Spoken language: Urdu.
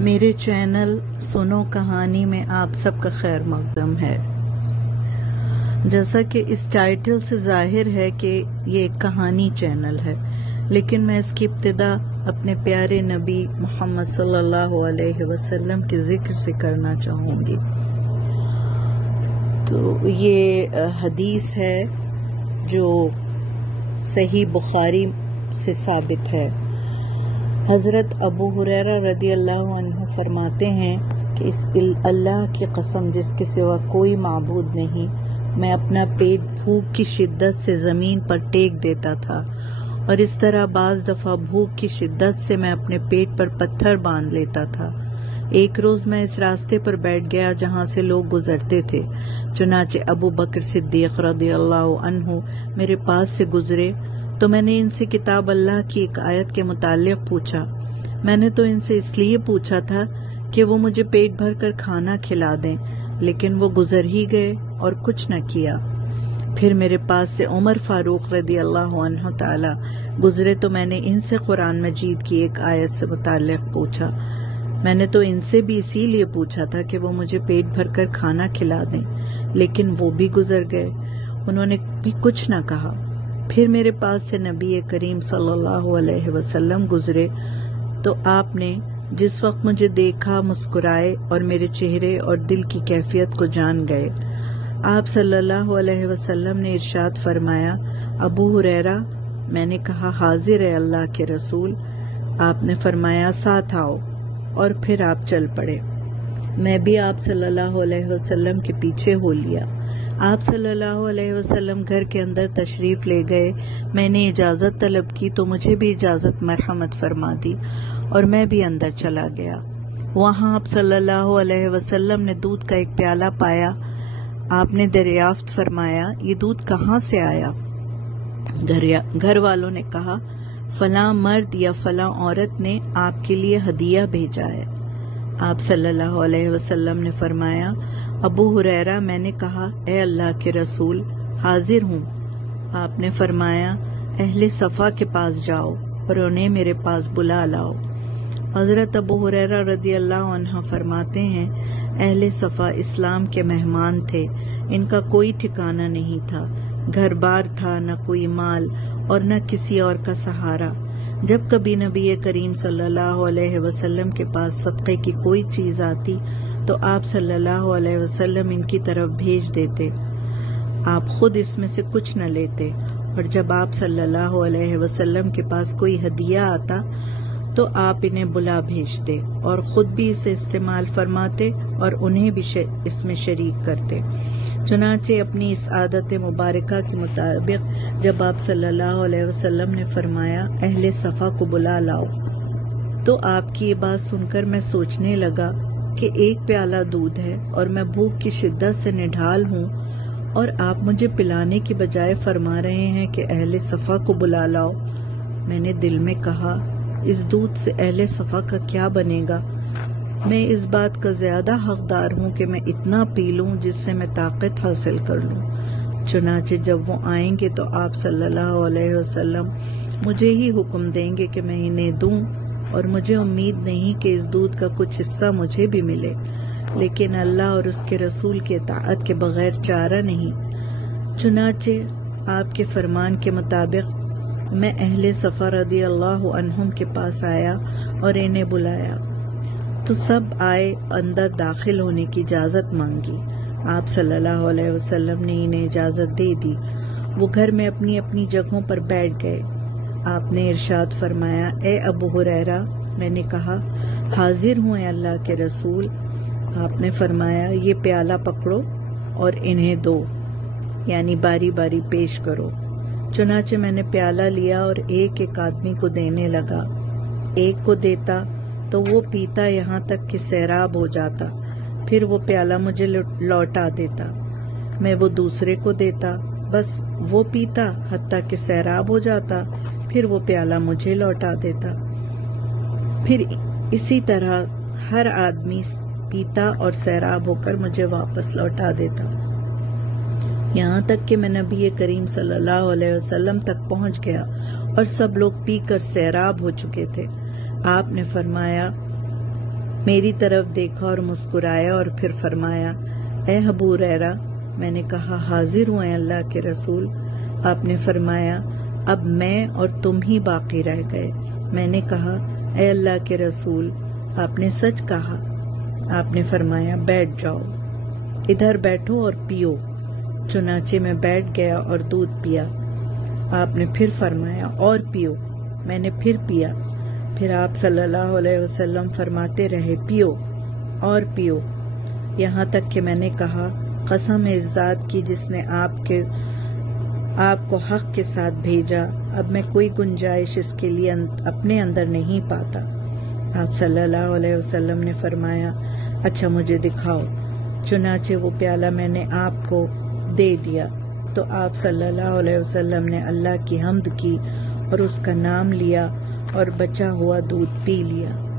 میرے چینل سنو کہانی میں آپ سب کا خیر مقدم ہے۔ جیسا کہ اس ٹائٹل سے ظاہر ہے کہ یہ ایک کہانی چینل ہے، لیکن میں اس کی ابتدا اپنے پیارے نبی محمد صلی اللہ علیہ وسلم کے ذکر سے کرنا چاہوں گی۔ تو یہ حدیث ہے جو صحیح بخاری سے ثابت ہے۔ حضرت ابو ہریرہ رضی اللہ عنہ فرماتے ہیں کہ اس اللہ کی قسم جس کے سوا کوئی معبود نہیں، میں اپنا پیٹ بھوک کی شدت سے زمین پر ٹیک دیتا تھا، اور اس طرح بعض دفعہ بھوک کی شدت سے میں اپنے پیٹ پر پتھر باندھ لیتا تھا۔ ایک روز میں اس راستے پر بیٹھ گیا جہاں سے لوگ گزرتے تھے، چنانچہ ابو بکر صدیق رضی اللہ عنہ میرے پاس سے گزرے تو میں نے ان سے کتاب اللہ کی ایک آیت کے متعلق پوچھا۔ میں نے تو ان سے اس لیے پوچھا تھا کہ وہ مجھے پیٹ بھر کر کھانا کھلا دیں، لیکن وہ گزر ہی گئے اور کچھ نہ کیا۔ پھر میرے پاس سے عمر فاروق رضی اللہ عنہ تعالی گزرے تو میں نے ان سے قرآن مجید کی ایک آیت سے متعلق پوچھا۔ میں نے تو ان سے بھی اسی لیے پوچھا تھا کہ وہ مجھے پیٹ بھر کر کھانا کھلا دیں، لیکن وہ بھی گزر گئے، انہوں نے بھی کچھ نہ کہا۔ پھر میرے پاس سے نبی کریم صلی اللہ علیہ وسلم گزرے تو آپ نے جس وقت مجھے دیکھا مسکرائے اور میرے چہرے اور دل کی کیفیت کو جان گئے۔ آپ صلی اللہ علیہ وسلم نے ارشاد فرمایا، ابو ہریرہ، میں نے کہا حاضر ہے اللہ کے رسول۔ آپ نے فرمایا ساتھ آؤ، اور پھر آپ چل پڑے۔ میں بھی آپ صلی اللہ علیہ وسلم کے پیچھے ہو لیا۔ آپ صلی اللہ علیہ وسلم گھر کے اندر تشریف لے گئے۔ میں نے اجازت طلب کی تو مجھے بھی اجازت مرحمت فرما دی اور میں بھی اندر چلا گیا۔ وہاں آپ صلی اللہ علیہ وسلم نے دودھ کا ایک پیالہ پایا۔ آپ نے دریافت فرمایا، یہ دودھ کہاں سے آیا؟ گھر والوں نے کہا، فلاں مرد یا فلاں عورت نے آپ کے لیے ہدیہ بھیجا ہے۔ آپ صلی اللہ علیہ وسلم نے فرمایا، ابو ہریرہ، میں نے کہا، اے اللہ کے رسول، حاضر ہوں۔ آپ نے فرمایا، اہل صفا کے پاس جاؤ اور انہیں میرے پاس بلا لاؤ۔ حضرت ابو ہریرہ رضی اللہ عنہ فرماتے ہیں، اہل صفا اسلام کے مہمان تھے، ان کا کوئی ٹھکانہ نہیں تھا، گھر بار تھا، نہ کوئی مال اور نہ کسی اور کا سہارا۔ جب کبھی نبی کریم صلی اللہ علیہ وسلم کے پاس صدقے کی کوئی چیز آتی تو آپ صلی اللہ علیہ وسلم ان کی طرف بھیج دیتے، آپ خود اس میں سے کچھ نہ لیتے، اور جب آپ صلی اللہ علیہ وسلم کے پاس کوئی ہدیہ آتا تو آپ انہیں بلا بھیجتے اور خود بھی اسے استعمال فرماتے اور انہیں بھی اس میں شریک کرتے۔ چنانچہ اپنی اس عادت مبارکہ کے مطابق جب آپ صلی اللہ علیہ وسلم نے فرمایا اہل صفا کو بلا لاؤ، تو آپ کی یہ بات سن کر میں سوچنے لگا کہ ایک پیالہ دودھ ہے اور میں بھوک کی شدت سے نڈھال ہوں، اور آپ مجھے پلانے کی بجائے فرما رہے ہیں کہ اہل صفا کو بلا لاؤ۔ میں نے دل میں کہا، اس دودھ سے اہل صفا کا کیا بنے گا؟ میں اس بات کا زیادہ حقدار ہوں کہ میں اتنا پی لوں جس سے میں طاقت حاصل کر لوں۔ چنانچہ جب وہ آئیں گے تو آپ صلی اللہ علیہ وسلم مجھے ہی حکم دیں گے کہ میں انہیں دوں، اور مجھے امید نہیں کہ اس دودھ کا کچھ حصہ مجھے بھی ملے، لیکن اللہ اور اس کے رسول کی اطاعت کے بغیر چارہ نہیں۔ چنانچہ آپ کے فرمان کے مطابق میں اہل صفا رضی اللہ عنہم کے پاس آیا اور انہیں بلایا تو سب آئے، اندر داخل ہونے کی اجازت مانگی۔ آپ صلی اللہ علیہ وسلم نے انہیں اجازت دے دی، وہ گھر میں اپنی اپنی جگہوں پر بیٹھ گئے۔ آپ نے ارشاد فرمایا، اے ابو ہریرہ، میں نے کہا، حاضر ہوں اے اللہ کے رسول۔ آپ نے فرمایا، یہ پیالہ پکڑو اور انہیں دو، یعنی باری باری پیش کرو۔ چنانچہ میں نے پیالہ لیا اور ایک ایک آدمی کو دینے لگا۔ ایک کو دیتا تو وہ پیتا یہاں تک کہ سیراب ہو جاتا، پھر وہ پیالہ مجھے لوٹا دیتا۔ میں وہ دوسرے کو دیتا، بس وہ پیتا حتیٰ کہ سیراب ہو جاتا، پھر وہ پیالہ مجھے لوٹا دیتا۔ پھر اسی طرح ہر آدمی پیتا اور سیراب ہو کر مجھے واپس لوٹا دیتا، یہاں تک کہ میں نبی کریم صلی اللہ علیہ وسلم تک پہنچ گیا اور سب لوگ پی کر سیراب ہو چکے تھے۔ آپ نے فرمایا، میری طرف دیکھا اور مسکرایا اور پھر فرمایا اے ابو ہریرہ۔ میں نے کہا حاضر ہوں اے اللہ کے رسول۔ آپ نے فرمایا اب میں اور تم ہی باقی رہ گئے۔ میں نے کہا اے اللہ کے رسول آپ نے سچ کہا۔ آپ نے فرمایا بیٹھ جاؤ، ادھر بیٹھو اور پیو۔ چنانچہ میں بیٹھ گیا اور دودھ پیا۔ آپ نے پھر فرمایا اور پیو۔ میں نے پھر پیا۔ پھر آپ صلی اللہ علیہ وسلم فرماتے رہے پیو اور پیو، یہاں تک کہ میں نے کہا قسم ہے اس ذات کی جس نے آپ کو حق کے ساتھ بھیجا، اب میں کوئی گنجائش اس کے لیے اپنے اندر نہیں پاتا۔ آپ صلی اللہ علیہ وسلم نے فرمایا اچھا مجھے دکھاؤ۔ چنانچہ وہ پیالہ میں نے آپ کو دے دیا تو آپ صلی اللہ علیہ وسلم نے اللہ کی حمد کی اور اس کا نام لیا اور بچا ہوا دودھ پی لیا۔